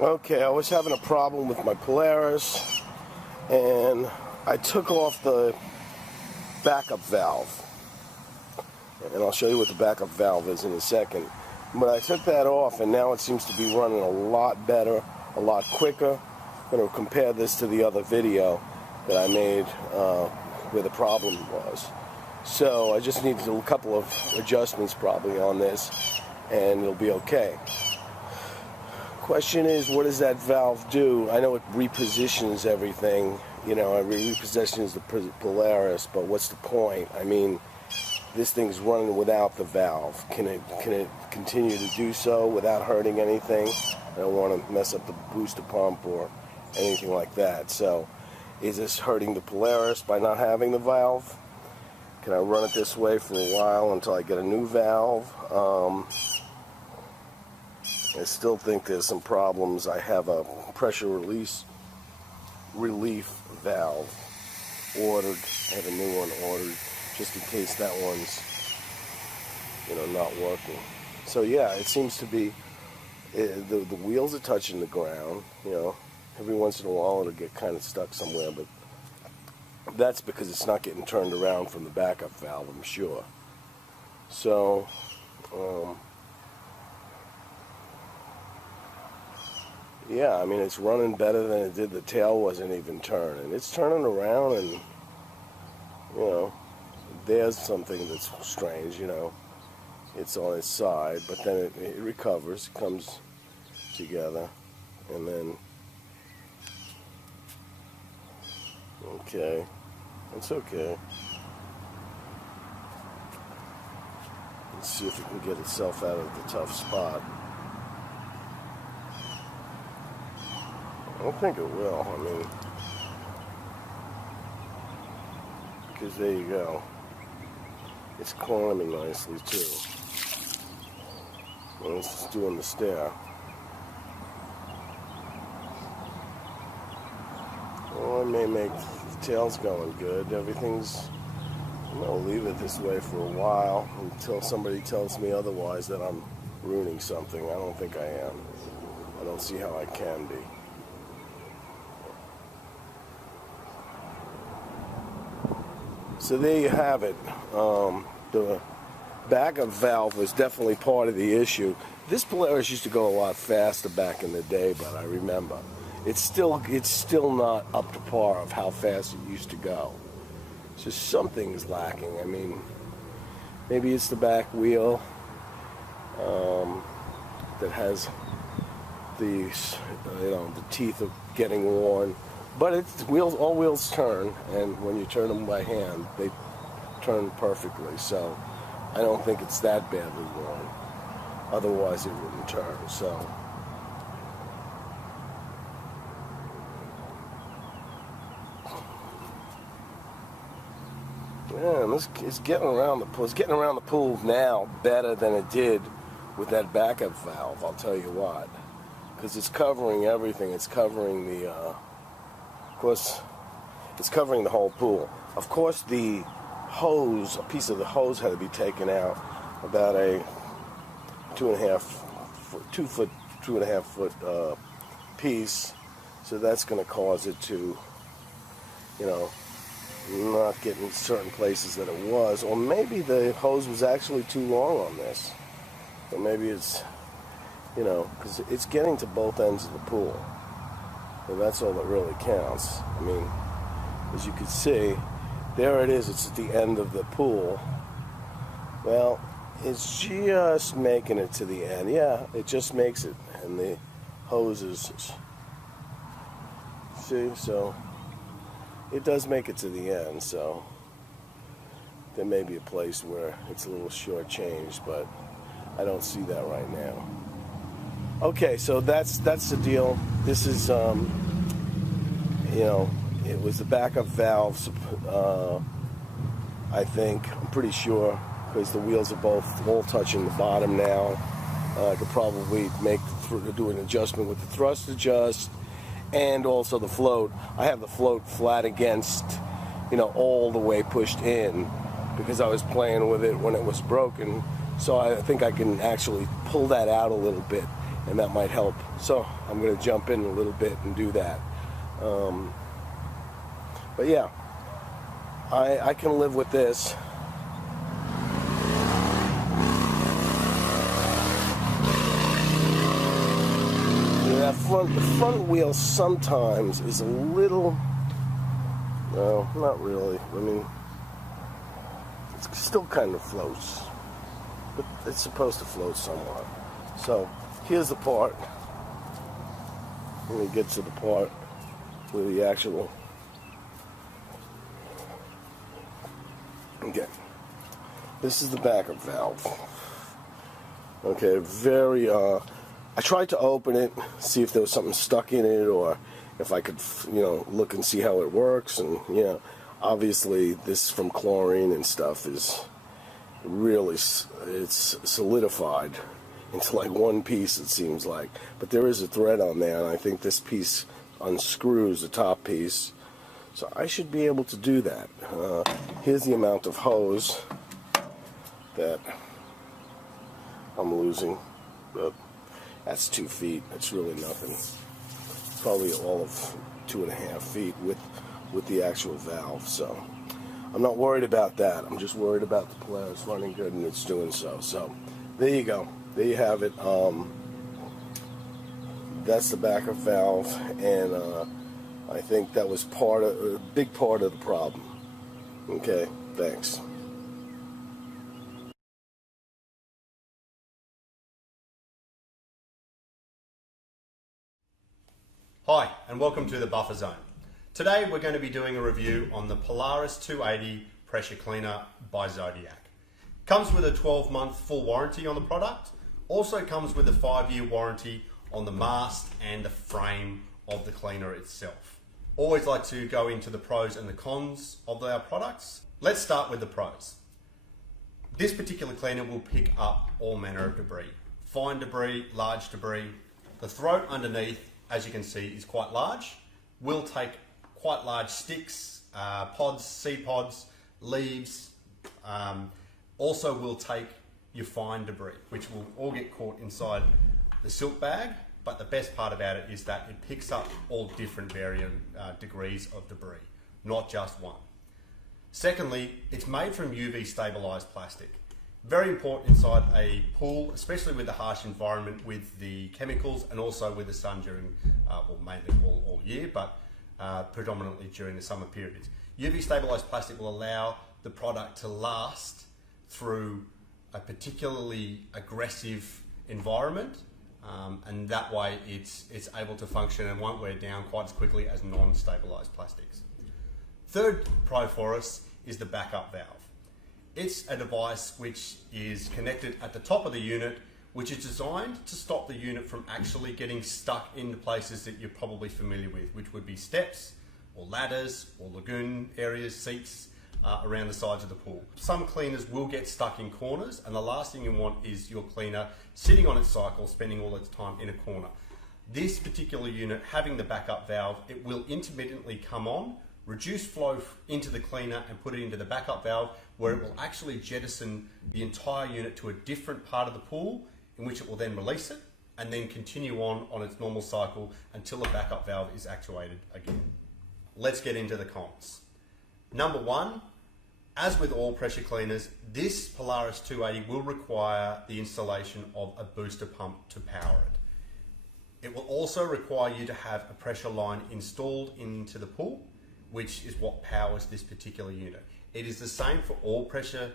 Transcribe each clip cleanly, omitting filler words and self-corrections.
Okay, I was having a problem with my Polaris, and I took off the backup valve. And I'll show you what the backup valve is in a second. But I took that off, and now it seems to be running a lot better, a lot quicker. I'm going to compare this to the other video that I made where the problem was. So I just need to do a couple of adjustments probably on this, and it'll be okay. Question is, what does that valve do? I know it repositions everything, you know, it repositions the Polaris, but what's the point? I mean, this thing's running without the valve. Can it continue to do so without hurting anything? I don't want to mess up the booster pump or anything like that. So, is this hurting the Polaris by not having the valve? Can I run it this way for a while until I get a new valve? I still think there's some problems. I have a pressure relief valve ordered. I have a new one ordered just in case that one's, you know, not working. So yeah, it seems to be the wheels are touching the ground. You know, every once in a while it'll get kind of stuck somewhere, but that's because it's not getting turned around from the backup valve, I'm sure. So. Yeah, I mean, it's running better than it did. The tail wasn't even turning. It's turning around, and, you know, there's something that's strange, you know. It's on its side, but then it recovers, it comes together, and then, okay, it's okay. Let's see if it can get itself out of the tough spot. I don't think it will. I mean, because there you go. It's climbing nicely too. And it's just doing the stair. Well, I may make the tail's going good. Everything's. I'm gonna leave it this way for a while until somebody tells me otherwise that I'm ruining something. I don't think I am. I don't see how I can be. So there you have it. The backup valve was definitely part of the issue. This Polaris used to go a lot faster back in the day, but I remember. It's still not up to par of how fast it used to go. It's just something's lacking. I mean, maybe it's the back wheel that has these, you know, the teeth of getting worn. But it's all wheels turn, and when you turn them by hand, they turn perfectly. So I don't think it's that badly worn. Otherwise, it wouldn't turn. So yeah, it's getting around the pool. It's getting around the pool now better than it did with that backup valve. I'll tell you what, because it's covering everything. It's covering the. Of course, it's covering the whole pool. Of course, the hose, a piece of the hose had to be taken out, about a 2.5 foot piece. So that's going to cause it to, you know, not get in certain places that it was. Or maybe the hose was actually too long on this. Or maybe it's, you know, because it's getting to both ends of the pool. And that's all that really counts. I mean, as you can see, there it is. It's at the end of the pool. Well, it's just making it to the end. Yeah, it just makes it. And the hoses, see, so it does make it to the end. So there may be a place where it's a little shortchanged, but I don't see that right now. Okay, so that's the deal. This is, you know, it was the backup valves, I think. I'm pretty sure, because the wheels are all touching the bottom now. I could probably do an adjustment with the thrust adjust, and also the float. I have the float flat against, you know, all the way pushed in, because I was playing with it when it was broken. So I think I can actually pull that out a little bit and that might help. So I'm going to jump in a little bit and do that. But yeah, I can live with this. Yeah, the front wheel sometimes is a little, no, not really. I mean, it still kind of floats, but it's supposed to float somewhat. So here's the part. Let me get to the part where the actual, okay, this is the backup valve. Okay, very, I tried to open it, see if there was something stuck in it, or if I could, you know, look and see how it works. And, you know, obviously this from chlorine and stuff is really, it's solidified into like one piece, it seems like. But there is a thread on there, and I think this piece unscrews the top piece. So I should be able to do that. Here's the amount of hose that I'm losing. That's 2 feet. That's really nothing. Probably all of 2.5 feet with the actual valve. So I'm not worried about that. I'm just worried about the Polaris running good, and it's doing so. So there you go. There you have it. That's the backup valve, and I think that was a big part of the problem. Okay, thanks. Hi, and welcome to the Buffer Zone. Today we're going to be doing a review on the Polaris 280 pressure cleaner by Zodiac. Comes with a 12-month full warranty on the product. Also comes with a 5-year warranty on the mast and the frame of the cleaner itself. Always like to go into the pros and the cons of our products. Let's start with the pros. This particular cleaner will pick up all manner of debris. Fine debris, large debris. The throat underneath, as you can see, is quite large. Will take quite large sticks, pods, seed pods, leaves. Also will take your fine debris, which will all get caught inside the silk bag. But the best part about it is that it picks up all different varying degrees of debris, not just one. Secondly, it's made from UV stabilized plastic. Very important inside a pool, especially with the harsh environment with the chemicals and also with the sun during, well, mainly all year, but predominantly during the summer periods. UV stabilized plastic will allow the product to last through a particularly aggressive environment, and that way it's able to function and won't wear down quite as quickly as non-stabilized plastics. Third pro for us is the backup valve. It's a device which is connected at the top of the unit, which is designed to stop the unit from actually getting stuck into places that you're probably familiar with, which would be steps or ladders or lagoon areas, seats around the sides of the pool. Some cleaners will get stuck in corners, and the last thing you want is your cleaner sitting on its cycle, spending all its time in a corner. This particular unit, having the backup valve, it will intermittently come on, reduce flow into the cleaner and put it into the backup valve, where it will actually jettison the entire unit to a different part of the pool, in which it will then release it and then continue on its normal cycle until the backup valve is actuated again. Let's get into the cons. Number one, as with all pressure cleaners, this Polaris 280 will require the installation of a booster pump to power it. It will also require you to have a pressure line installed into the pool, which is what powers this particular unit. It is the same for all pressure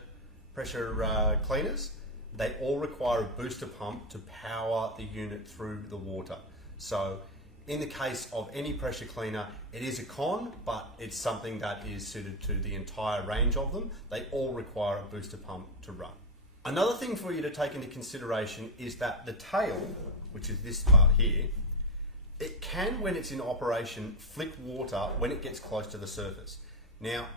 cleaners. They all require a booster pump to power the unit through the water. So in the case of any pressure cleaner, it is a con, but it's something that is suited to the entire range of them. They all require a booster pump to run. Another thing for you to take into consideration is that the tail, which is this part here, it can, when it's in operation, flick water when it gets close to the surface. Now,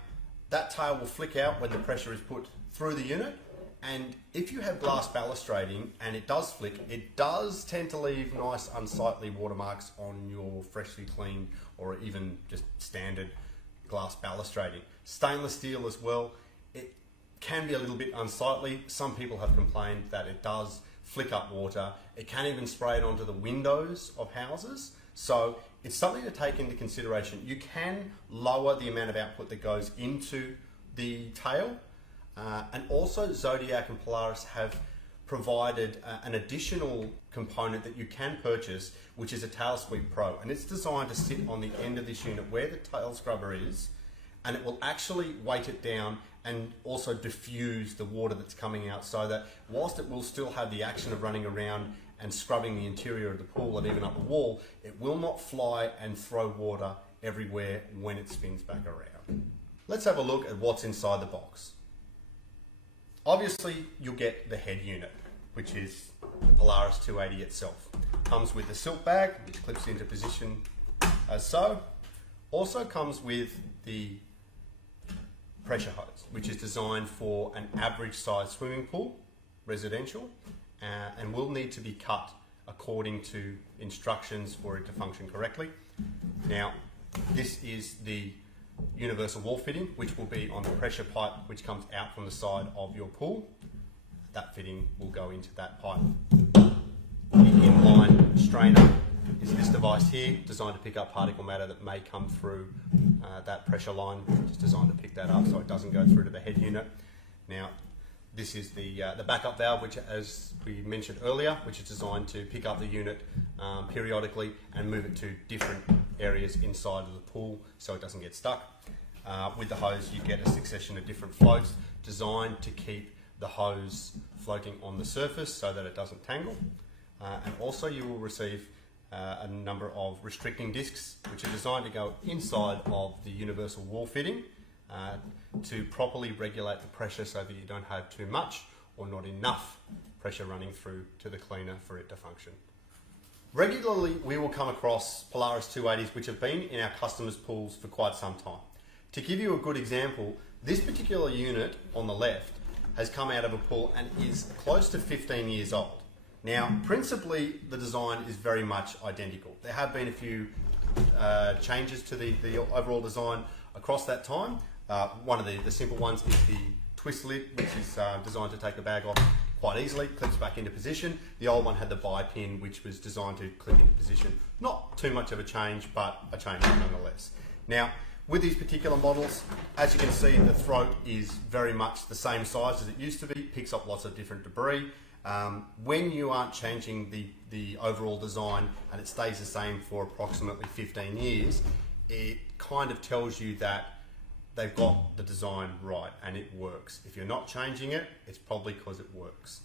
that tail will flick out when the pressure is put through the unit, and if you have glass balustrading and it does flick, it does tend to leave nice unsightly watermarks on your freshly cleaned or even just standard glass balustrading. Stainless steel as well, it can be a little bit unsightly. Some people have complained that it does flick up water. It can even spray it onto the windows of houses. So it's something to take into consideration. You can lower the amount of output that goes into the tail. And also Zodiac and Polaris have provided an additional component that you can purchase, which is a TailSweep Pro. And it's designed to sit on the end of this unit where the tail scrubber is, and it will actually weight it down and also diffuse the water that's coming out, so that whilst it will still have the action of running around and scrubbing the interior of the pool and even up the wall, it will not fly and throw water everywhere when it spins back around. Let's have a look at what's inside the box. Obviously, you'll get the head unit, which is the Polaris 280 itself. Comes with the silk bag, which clips into position as so. Also comes with the pressure hose, which is designed for an average size swimming pool, residential, and will need to be cut according to instructions for it to function correctly. Now, this is the universal wall fitting, which will be on the pressure pipe which comes out from the side of your pool. That fitting will go into that pipe. The inline strainer is this device here, designed to pick up particle matter that may come through that pressure line, which is designed to pick that up so it doesn't go through to the head unit. Now, this is the backup valve, which, as we mentioned earlier, which is designed to pick up the unit periodically and move it to different areas inside of the pool so it doesn't get stuck. With the hose, you get a succession of different floats designed to keep the hose floating on the surface so that it doesn't tangle. And also you will receive a number of restricting discs, which are designed to go inside of the universal wall fitting to properly regulate the pressure so that you don't have too much or not enough pressure running through to the cleaner for it to function. Regularly, we will come across Polaris 280s which have been in our customers' pools for quite some time. To give you a good example, this particular unit on the left has come out of a pool and is close to 15 years old. Now, principally, the design is very much identical. There have been a few changes to the overall design across that time. One of the simple ones is the twist lid, which is designed to take the bag off quite easily, clips back into position. The old one had the bi-pin, which was designed to clip into position. Not too much of a change, but a change nonetheless. Now, with these particular models, as you can see, the throat is very much the same size as it used to be, picks up lots of different debris. When you aren't changing the overall design and it stays the same for approximately 15 years, it kind of tells you that they've got the design right and it works. If you're not changing it, it's probably because it works.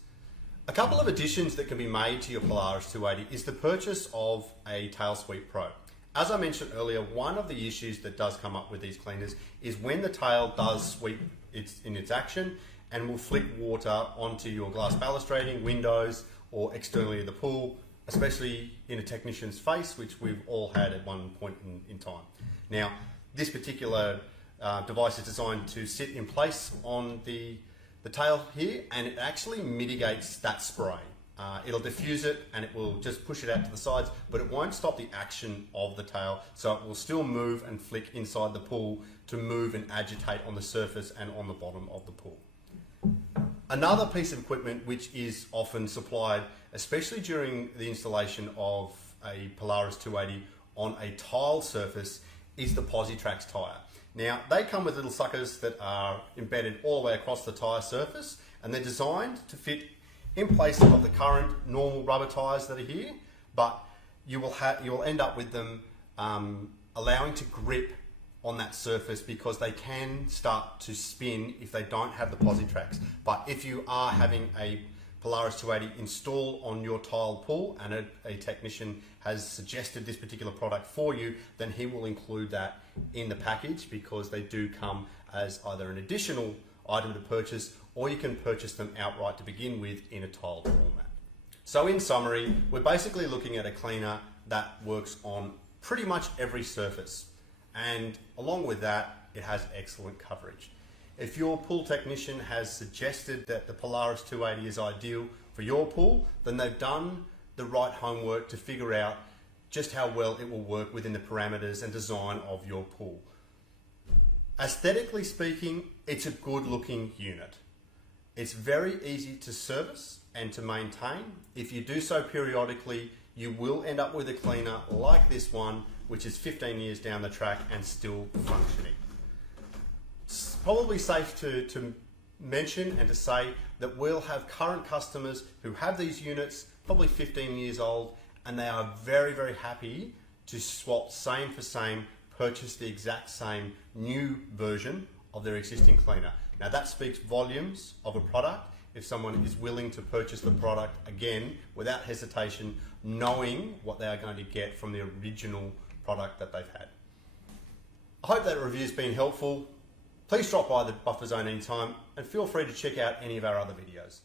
A couple of additions that can be made to your Polaris 280 is the purchase of a TailSweep Pro. As I mentioned earlier, one of the issues that does come up with these cleaners is when the tail does sweep in its action and will flick water onto your glass balustrading, windows, or externally of the pool, especially in a technician's face, which we've all had at one point in time. Now, this particular device is designed to sit in place on the tail here, and it actually mitigates that spray. It'll diffuse it and it will just push it out to the sides, but it won't stop the action of the tail, so it will still move and flick inside the pool to move and agitate on the surface and on the bottom of the pool. Another piece of equipment which is often supplied, especially during the installation of a Polaris 280 on a tile surface, is the Positrax tyre. Now, they come with little suckers that are embedded all the way across the tyre surface, and they're designed to fit in place of the current normal rubber tyres that are here, but you will end up with them allowing to grip on that surface because they can start to spin if they don't have the Positrax. But if you are having a Polaris 280 installed on your tiled pool and a technician has suggested this particular product for you, then he will include that in the package because they do come as either an additional item to purchase or you can purchase them outright to begin with in a tiled format. So in summary, we're basically looking at a cleaner that works on pretty much every surface. And along with that, it has excellent coverage. If your pool technician has suggested that the Polaris 280 is ideal for your pool, then they've done the right homework to figure out just how well it will work within the parameters and design of your pool. Aesthetically speaking, it's a good looking unit. It's very easy to service and to maintain. If you do so periodically, you will end up with a cleaner like this one, which is 15 years down the track and still functioning. It's probably safe to mention and to say that we'll have current customers who have these units, probably 15 years old, and they are very, very happy to swap same for same, purchase the exact same new version of their existing cleaner. Now that speaks volumes of a product if someone is willing to purchase the product again without hesitation, knowing what they are going to get from the original product that they've had. I hope that review's been helpful. Please drop by the Buffer Zone anytime and feel free to check out any of our other videos.